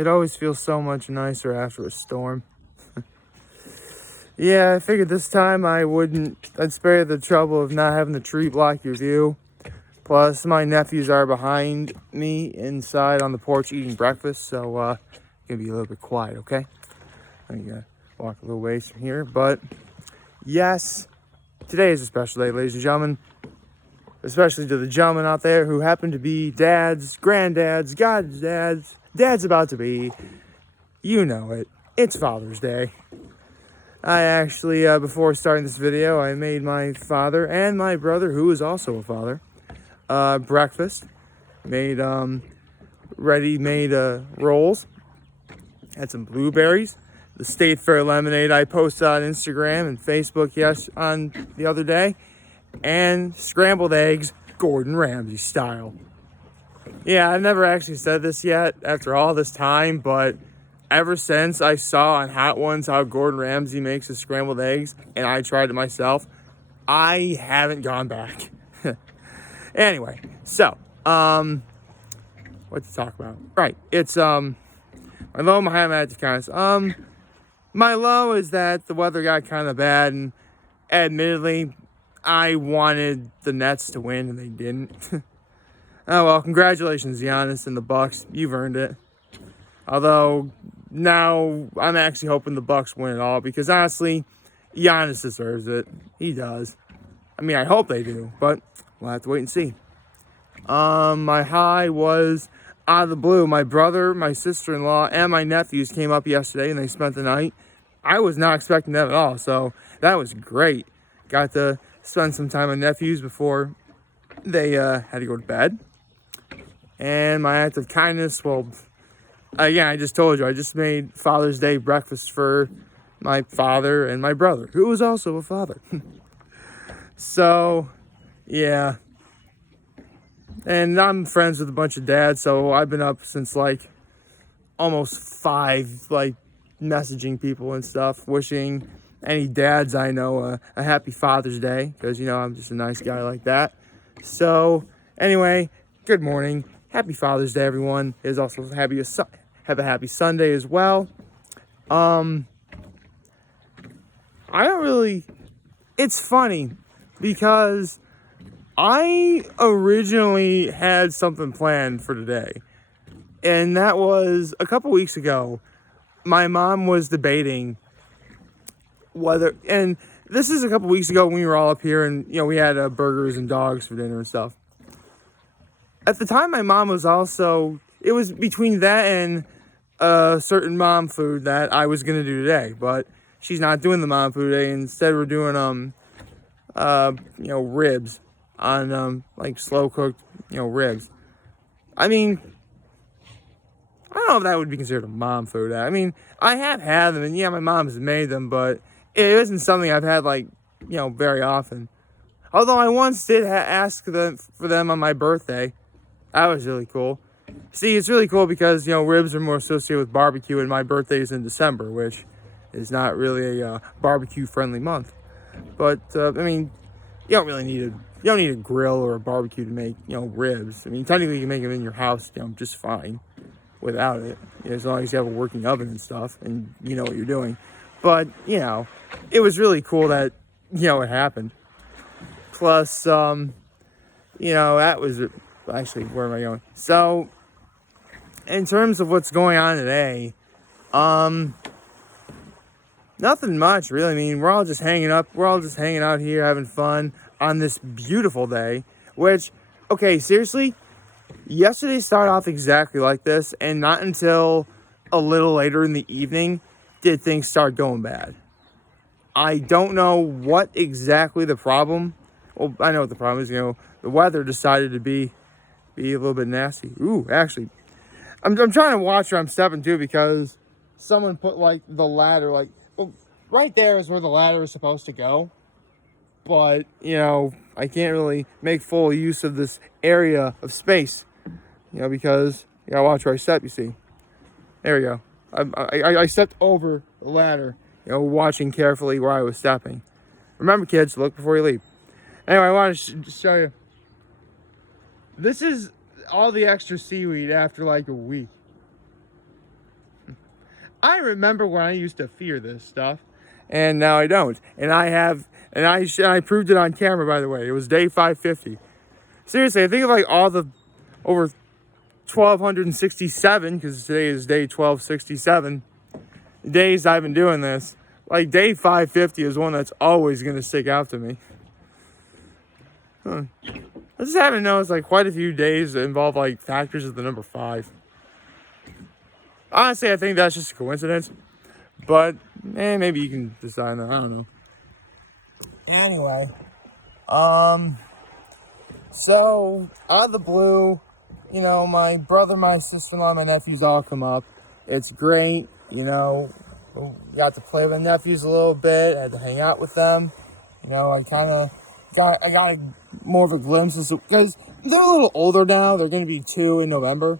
It always feels so much nicer after a storm. Yeah, I figured this time I'd spare the trouble of not having the tree block your view. Plus, my nephews are behind me inside on the porch eating breakfast, so it's gonna be a little bit quiet, okay? I'm gonna walk a little ways from here, but yes, today is a special day, ladies and gentlemen. Especially to the gentlemen out there who happen to be dads, granddads, GodDads, dads about to be. You know it. It's Father's Day. I actually, before starting this video, I made my father and my brother, who is also a father, breakfast. Made ready-made rolls. Had some blueberries. The State Fair lemonade I posted on Instagram and Facebook on the other day. And scrambled eggs, Gordon Ramsay style. Yeah, I've never actually said this yet after all this time, but ever since I saw on Hot Ones how Gordon Ramsay makes his scrambled eggs, and I tried it myself, I haven't gone back. Anyway, so, what to talk about? Right, it's, my low, my high, my comments. My low is that the weather got kind of bad, and admittedly, I wanted the Nets to win, and they didn't. Oh, well, congratulations, Giannis and the Bucks. You've earned it. Although, now I'm actually hoping the Bucks win it all, because honestly, Giannis deserves it. He does. I mean, I hope they do, but we'll have to wait and see. My high was out of the blue. My brother, my sister-in-law, and my nephews came up yesterday, and they spent the night. I was not expecting that at all, so that was great. Got to spend some time with nephews before they had to go to bed. And my act of kindness, well, again, I just told you, I just made Father's Day breakfast for my father and my brother, who was also a father. So, yeah. And I'm friends with a bunch of dads, so I've been up since, like, almost 5, like, messaging people and stuff, wishing any dads I know a happy Father's Day, because, you know, I'm just a nice guy like that. So, anyway, good morning. Happy Father's Day, everyone. It is also have a happy Sunday as well. I don't really... It's funny, because I originally had something planned for today, and that was a couple weeks ago. My mom was debating whether, and this is a couple weeks ago when we were all up here and, you know, we had burgers and dogs for dinner and stuff. At the time, my mom was also, it was between that and a certain mom food that I was going to do today, but she's not doing the mom food today. Instead, we're doing, you know, ribs on, like, slow-cooked, you know, ribs. I mean, I don't know if that would be considered a mom food. I mean, I have had them, and yeah, my mom has made them, but it isn't something I've had, like, you know, very often. Although I once did ask for them on my birthday. That was really cool. See, it's really cool because, you know, ribs are more associated with barbecue, and my birthday is in December, which is not really a barbecue-friendly month. But, I mean, you don't need a grill or a barbecue to make, you know, ribs. I mean, technically you can make them in your house, you know, just fine without it, you know, as long as you have a working oven and stuff and you know what you're doing. But, you know, it was really cool that, you know, it happened. Plus, you know, that was, actually, where am I going? So, in terms of what's going on today, nothing much, really. I mean, we're all just hanging out here, having fun on this beautiful day, which, okay, seriously, yesterday started off exactly like this, and not until a little later in the evening did things start going bad. I don't know what exactly the problem. Well, I know what the problem is. You know, the weather decided to be a little bit nasty. Ooh, actually, I'm trying to watch where I'm stepping to, because someone put, like, the ladder, like, well, right there is where the ladder is supposed to go. But, you know, I can't really make full use of this area of space, you know, because you gotta watch where I step, you see. There we go. I stepped over the ladder, you know, watching carefully where I was stepping. Remember, kids, look before you leave. Anyway, I want to just show you. This is all the extra seaweed after like a week. I remember when I used to fear this stuff, and now I don't. And I proved it on camera, by the way. It was day 550. Seriously, I think of like all the over 1,267, because today is day 1267, days I've been doing this. Like day 550 is one that's always going to stick out to me. I just haven't noticed like quite a few days that involve like factors of the number 5. Honestly, I think that's just a coincidence. But, maybe you can decide that. I don't know. Anyway. So, out of the blue, my brother, my sister-in-law, my nephews all come up. It's great, got to play with my nephews a little bit. I had to hang out with them. I got more of a glimpse, because they're a little older now. They're going to be 2 in November.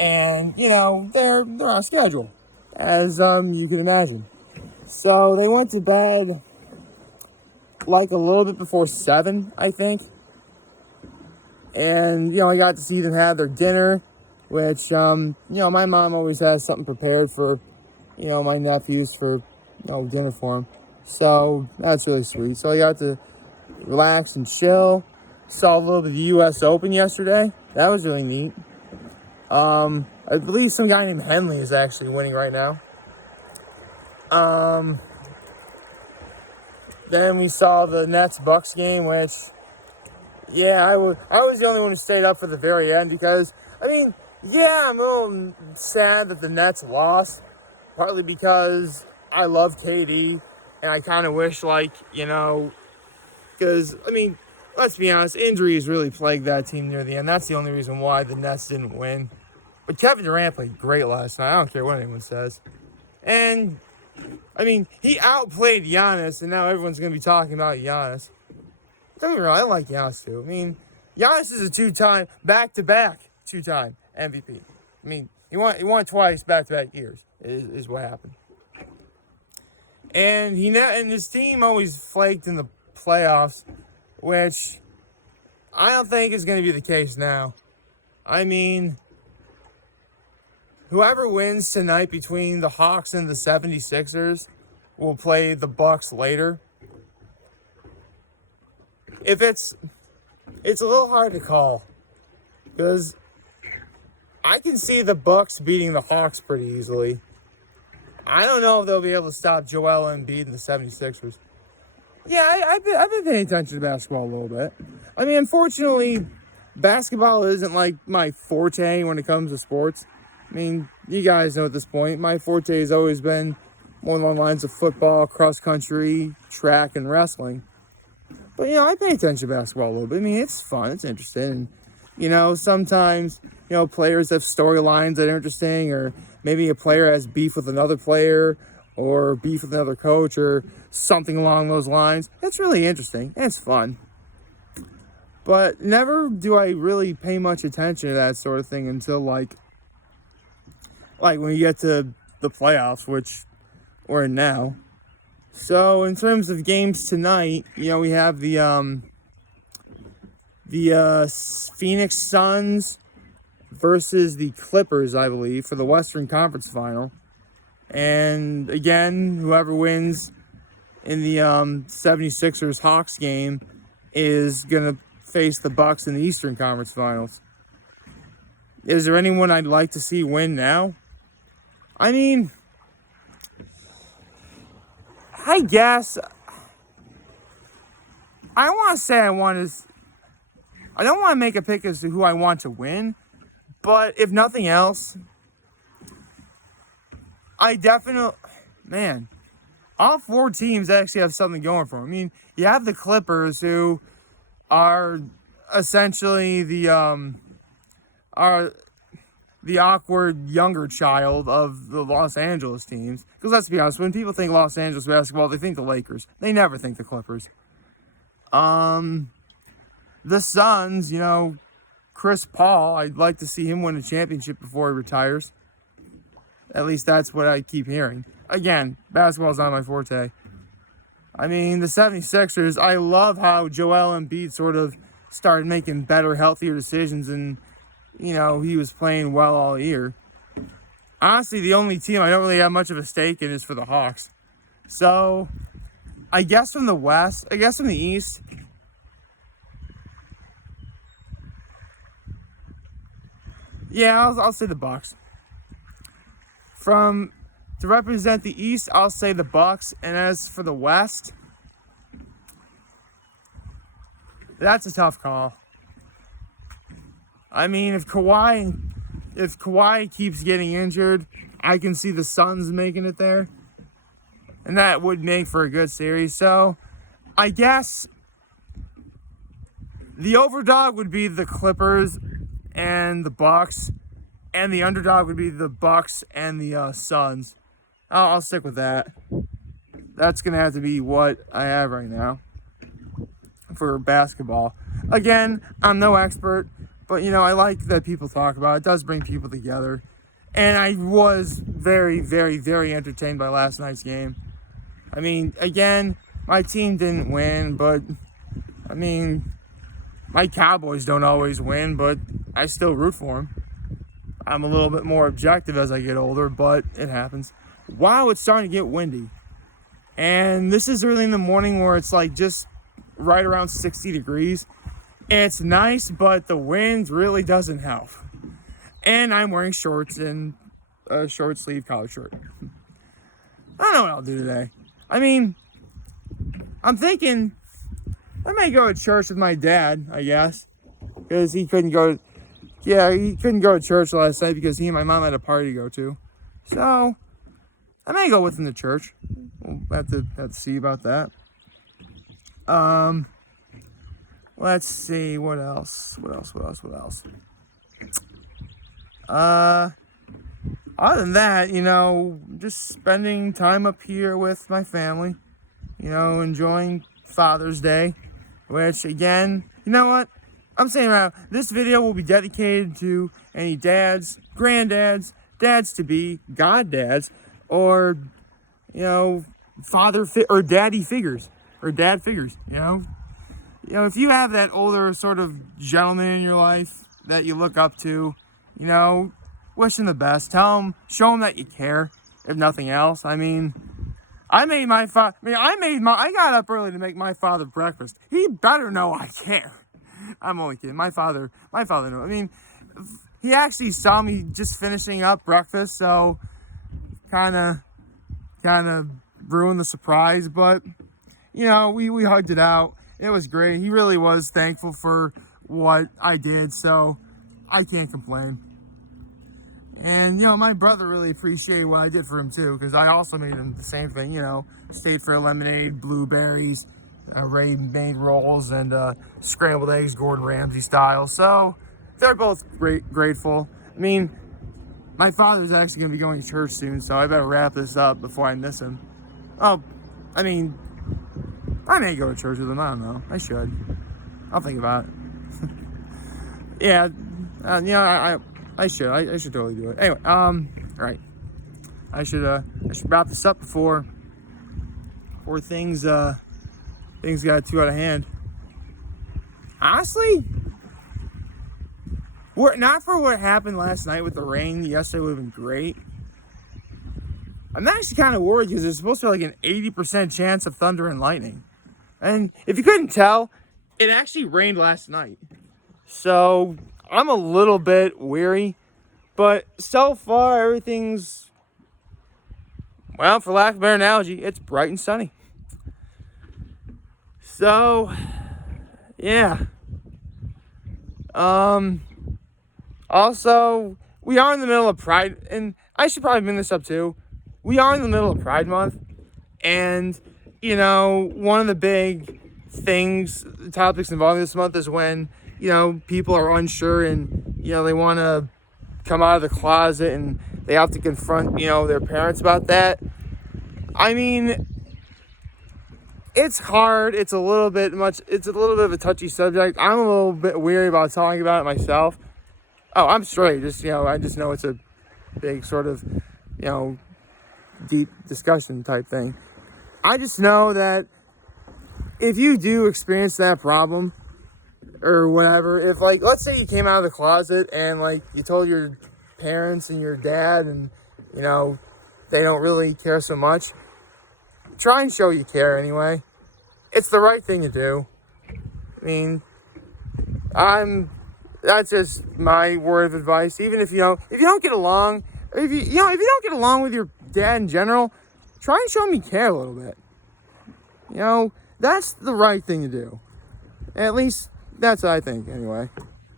And, they're on schedule, as you can imagine. So they went to bed like a little bit before 7, I think. And, I got to see them have their dinner, which, my mom always has something prepared for, my nephews for, dinner for them. So that's really sweet. So I got to relax and chill. Saw a little bit of the U.S. Open yesterday. That was really neat. I believe some guy named Henley is actually winning right now. Then we saw the Nets-Bucks game, which, I was the only one who stayed up for the very end because, I'm a little sad that the Nets lost, partly because I love KD, and I kind of wish, because, let's be honest, injuries really plagued that team near the end. That's the only reason why the Nets didn't win. But Kevin Durant played great last night. I don't care what anyone says. And, he outplayed Giannis, and now everyone's going to be talking about Giannis. Don't get me wrong, I like Giannis too. Giannis is a 2-time, back-to-back 2-time MVP. He won twice back-to-back years, is what happened. And his team always flaked in the playoffs, which I don't think is going to be the case now. Whoever wins tonight between the Hawks and the 76ers will play the Bucks later. It's a little hard to call, because I can see the Bucks beating the Hawks pretty easily. I don't know if they'll be able to stop Joel Embiid and the 76ers. Yeah, I've been paying attention to basketball a little bit. Unfortunately, basketball isn't like my forte when it comes to sports. You guys know at this point, my forte has always been more along the lines of football, cross country, track, and wrestling. But, I pay attention to basketball a little bit. It's fun. It's interesting. And, sometimes, players have storylines that are interesting, or maybe a player has beef with another player, or beef with another coach, or something along those lines. It's really interesting. And it's fun. But never do I really pay much attention to that sort of thing until, like when you get to the playoffs, which we're in now. So in terms of games tonight, we have the Phoenix Suns versus the Clippers, I believe, for the Western Conference Final. And again, whoever wins in the 76ers Hawks game is going to face the Bucks in the Eastern Conference Finals. Is there anyone I'd like to see win now? I guess I don't want to say I don't want to make a pick as to who I want to win, but if nothing else, all 4 teams actually have something going for them. You have the Clippers, who are essentially the awkward younger child of the Los Angeles teams. Because let's be honest, when people think Los Angeles basketball, they think the Lakers. They never think the Clippers. The Suns, Chris Paul, I'd like to see him win a championship before he retires. At least that's what I keep hearing. Again, basketball's not my forte. The 76ers, I love how Joel Embiid sort of started making better, healthier decisions, and he was playing well all year. honestly, the only team I don't really have much of a stake in is for the Hawks. So, I guess from the West, I guess from the East, yeah, I'll say the Bucks. To represent the East, I'll say the Bucks, and as for the West, that's a tough call. I mean, if Kawhi keeps getting injured, I can see the Suns making it there, and that would make for a good series. So, I guess the overdog would be the Clippers and the Bucks, and the underdog would be the Bucks and the Suns. I'll stick with that. That's gonna have to be what I have right now for basketball. Again, I'm no expert, but I like that people talk about it. It does bring people together, and I was very, very, very entertained by last night's game. I mean, again, my team didn't win, but I mean, my Cowboys don't always win, but I still root for them. I'm a little bit more objective as I get older, but it happens. Wow, it's starting to get windy. And this is early in the morning where it's like just right around 60 degrees. It's nice, but the wind really doesn't help. And I'm wearing shorts and a short sleeve collar shirt. I don't know what I'll do today. I mean, I'm thinking I may go to church with my dad, I guess. Because he couldn't go to church last night because he and my mom had a party to go to. So, I may go with him to church. We'll have to see about that. Let's see, what else? Other than that, just spending time up here with my family. Enjoying Father's Day. Which, again, you know what? I'm saying right now, this video will be dedicated to any dads, granddads, dads-to-be, GodDads, or, or daddy figures, or dad figures, if you have that older sort of gentleman in your life that you look up to, wish them the best. Show them that you care, if nothing else. I mean, I got up early to make my father breakfast. He better know I care. I'm only kidding. My father knows. I mean, he actually saw me just finishing up breakfast, so kind of ruined the surprise. But we hugged it out. It was great. He really was thankful for what I did, so I can't complain. And my brother really appreciated what I did for him too, because I also made him the same thing. Stayed for lemonade, blueberries, ready-made rolls, and scrambled eggs, Gordon Ramsay style. So they're both grateful. I mean, my father's actually going to be going to church soon, so I better wrap this up before I miss him. Oh, I mean, I may go to church with him. I don't know. I should. I'll think about it. Yeah, I should. I should totally do it. Anyway, all right. I should wrap this up before things got too out of hand. Honestly, not for what happened last night with the rain. Yesterday would have been great. I'm actually kind of worried because there's supposed to be like an 80% chance of thunder and lightning. And if you couldn't tell, it actually rained last night. So I'm a little bit weary. But so far, everything's, well, for lack of a better analogy, it's bright and sunny. So, yeah. Also, we are in the middle of Pride, and I should probably bring this up too. We are in the middle of Pride Month, and, one of the big topics involving this month is when, people are unsure and, they want to come out of the closet and they have to confront, their parents about that. I mean, it's hard. It's a little bit of a touchy subject. I'm a little bit weary about talking about it myself. Oh, I'm straight. I just know it's a big sort of, deep discussion type thing. I just know that if you do experience that problem or whatever, if let's say you came out of the closet and you told your parents and your dad and you know, they don't really care so much. Try and show you care anyway. It's the right thing to do. I mean, that's just my word of advice. Even if you don't get along, if you don't get along with your dad in general, try and show him you care a little bit. You know, that's the right thing to do. At least that's what I think, anyway.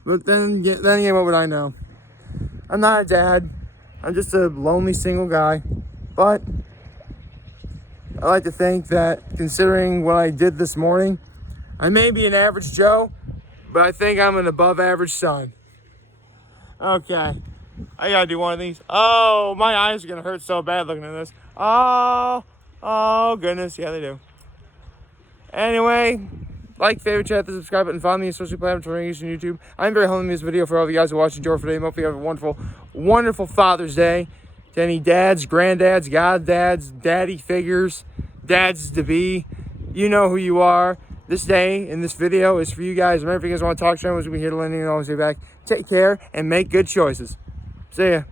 But then again, what would I know? I'm not a dad. I'm just a lonely single guy. But I like to think that, considering what I did this morning, I may be an average Joe, but I think I'm an above average son. Okay. I gotta do one of these. Oh, my eyes are gonna hurt so bad looking at this. Oh goodness. Yeah, they do. Anyway, like, favorite, chat, the subscribe button, follow me on social platforms on YouTube. I'm very humble in this video for all of you guys who watch and enjoy today. Hopefully you have a wonderful, wonderful Father's Day. To any dads, GrandDads, GodDads, daddy figures, dads to be, you know who you are. This day in this video is for you guys. Remember, if you guys want to talk to them, we'll be here to lend you and always say back. Take care and make good choices. See ya.